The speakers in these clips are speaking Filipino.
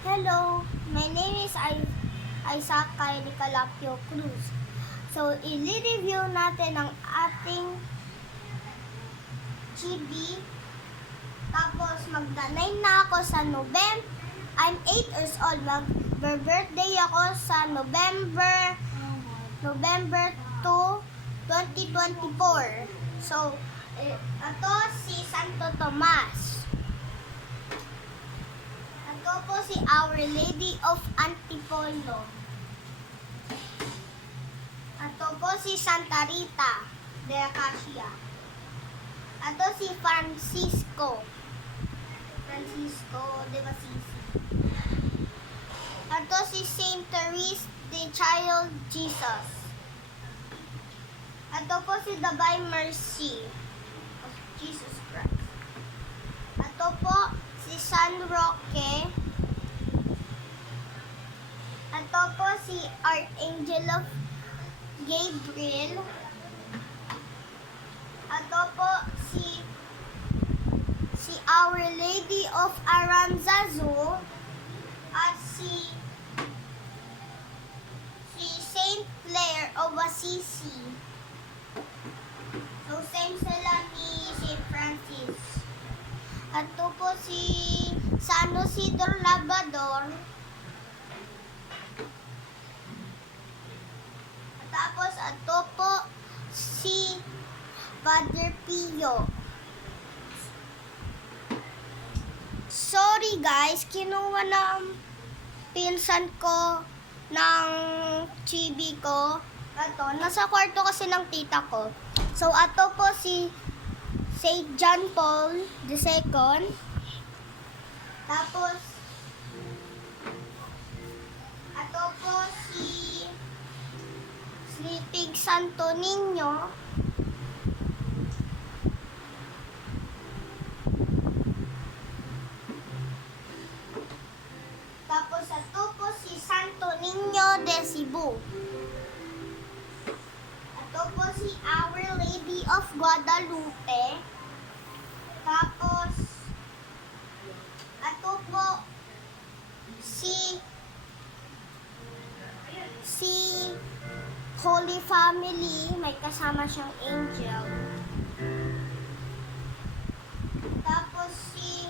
Hello, my name is Isaac Kylie Calapio Cruz. So, i-review natin ang ating chibi. Tapos, magdanay na ako sa November. I'm 8 years old. Mag-birthday ako sa November 2, 2024. So, ito si Santo Tomas. Ito po si Our Lady of Antipolo. Ito po si Santa Rita de Acacia. Ito si Francisco de Assisi. Ito si Saint Therese de Child Jesus. Ito po si Divine Mercy of Jesus Christ. Ito po si San Roque. Ito po si Archangel of Gabriel. Ito po si Our Lady of Aranzazu at si Saint Clare of Assisi. So same sila ni Saint Francis. Ito po si San Isidro Labrador. Tapos ito po si Father Pio. Sorry guys, kinuha ng pinsan ko ng chibi ko. Ito, nasa kwarto kasi ng tita ko. So, ito po si St. John Paul II. Tapos, ito po si Sleeping Santo Niño. Tapos ito po si Santo Niño de Cebu. Ito po si Our Lady of Guadalupe. Tapos ito po si Holy Family, may kasama siyang angel. Tapos si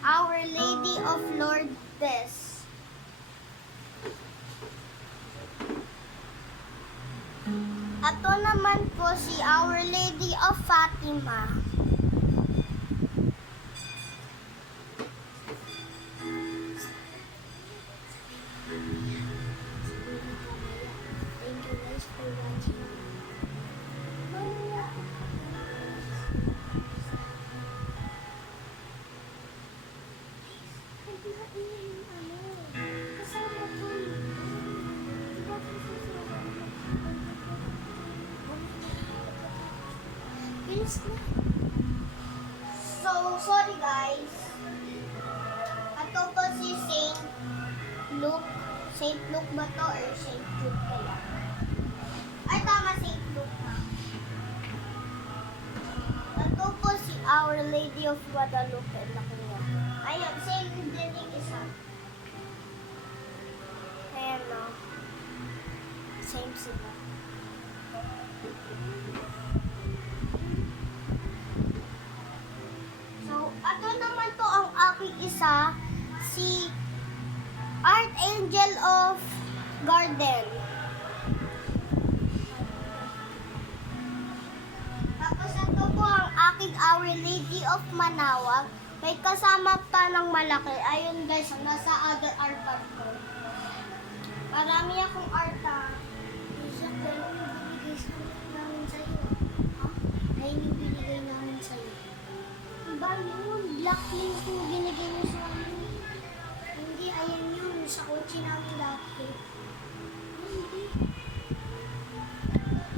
Our Lady of Lourdes. Ito naman po si Our Lady of Fatima. Thank you guys for watching. So, sorry guys. Ito po si Saint Luke. Saint Luke ba to or Saint Jude kaya? Ay, tama, Saint Luke na. Ito po si Our Lady of Guadalupe. Ayun, same din yung isa. Ayan no. Same sila. So, ito naman po ang aking isa, si Archangel of Garden. Tapos ito po ang aking Our Lady of Manawag. May kasama pa ng malaki. Ayun guys, nasa other artwork ko. Marami akong arta. Isa ko yung binigay namin sa'yo. Ha? Ayun yung binigay namin sa'yo. Iba yun. Black link yung binigay mo sa amin. Hindi, ayan yun. Sa kotse namin dati. Hindi.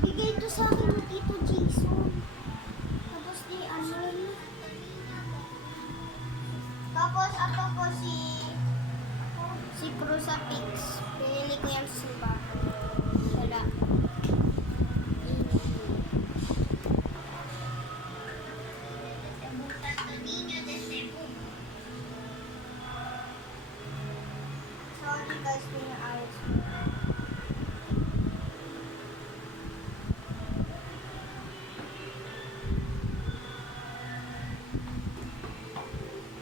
Bigay ito sa akin ng Tito Jason. Tapos di ano. Tapos ako po si Crucifix. Pinili ko yan sa simbahan. Wala. guys, pinaayos.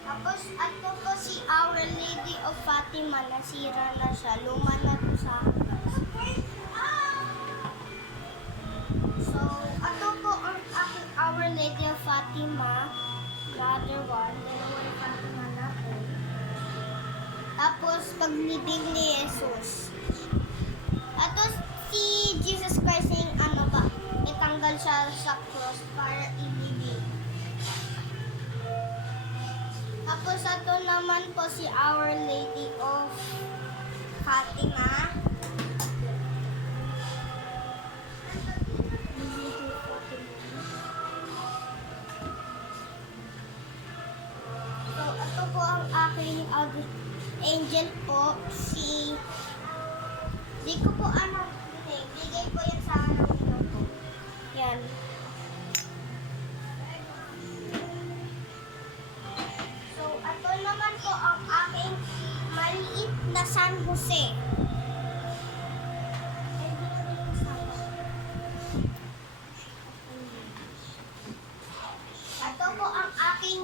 Tapos, ato po si Our Lady of Fatima. Nasira na siya. Luma na to sa akin, guys. So, ato po ang aking Our Lady of Fatima. Another one. Dalawa yung Fatima natin. Tapos, paglibing ni Jesus. Ato si Jesus Christ yung ano ba? Itanggal siya sa cross para ilibing. Tapos, ato naman po si Our Lady of Fatima. So, ito po ang aking angel po, di ko po bigay ko yan sa akin ng ino po. Yan. So, ito naman po ang aking maliit na San Jose. Ito po ang aking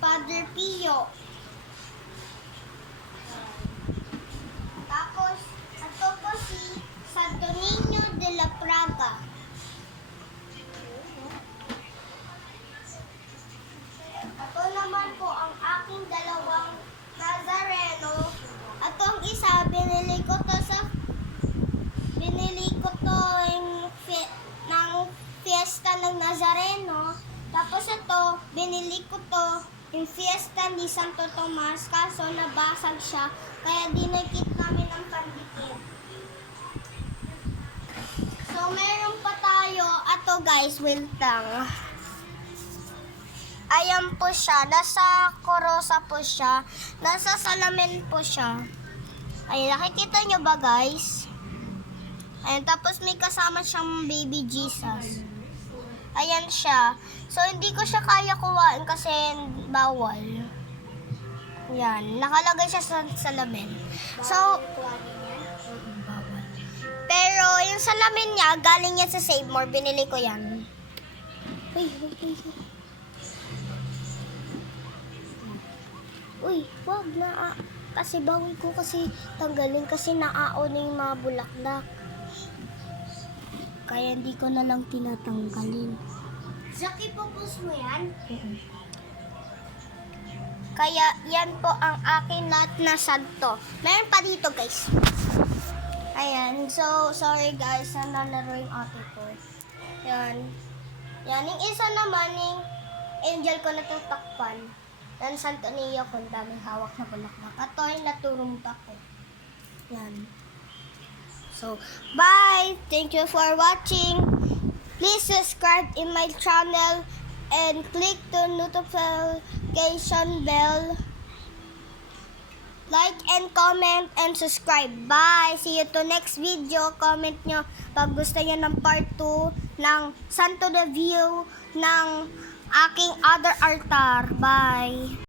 Father Pio. Tapos, ito po si Santo Niño de la Praga. Ito naman po ang aking dalawang Nazareno. Ito ang isa, binili ko to ng fiesta ng Nazareno. Tapos ito, binili ko to yung fiesta ni Santo Tomas, kaso nabasag siya, kaya dinagkit namin ng pandikit. So, meron pa tayo. Ato guys, wait lang. Ayan po siya. Nasa korosa po siya. Nasa salamin po siya. Ay, nakikita nyo ba guys? Ayan, tapos may kasama siyang baby Jesus. Ayan siya. So, hindi ko siya kaya kuhain kasi bawal. Yan. Nakalagay siya sa salamin. So, pero yung salamin niya, galing yan sa Save More. Binili ko yan. Uy, wag na. Kasi bawal ko kasi tanggalin kasi naaon na yung mga bulaklak. Kaya hindi ko na lang tinatanggalin. Zaki, focus mo yan? Kaya yan po ang akin lahat na santo. Meron pa dito guys. Ayan. So, sorry guys. Nalalaro yung ate ko. Yan. Yan. Yung isa naman, yung angel ko na tutakpan. Yan, Santo Niño ko. Daming hawak na bulaklak. At ito yung naturumpa ko. Yan. So, bye! Thank you for watching. Please subscribe in my channel and click the notification bell. Like and comment and subscribe. Bye! See you to next video. Comment nyo pag gusto nyo ng part 2 ng Santo de View ng aking other altar. Bye!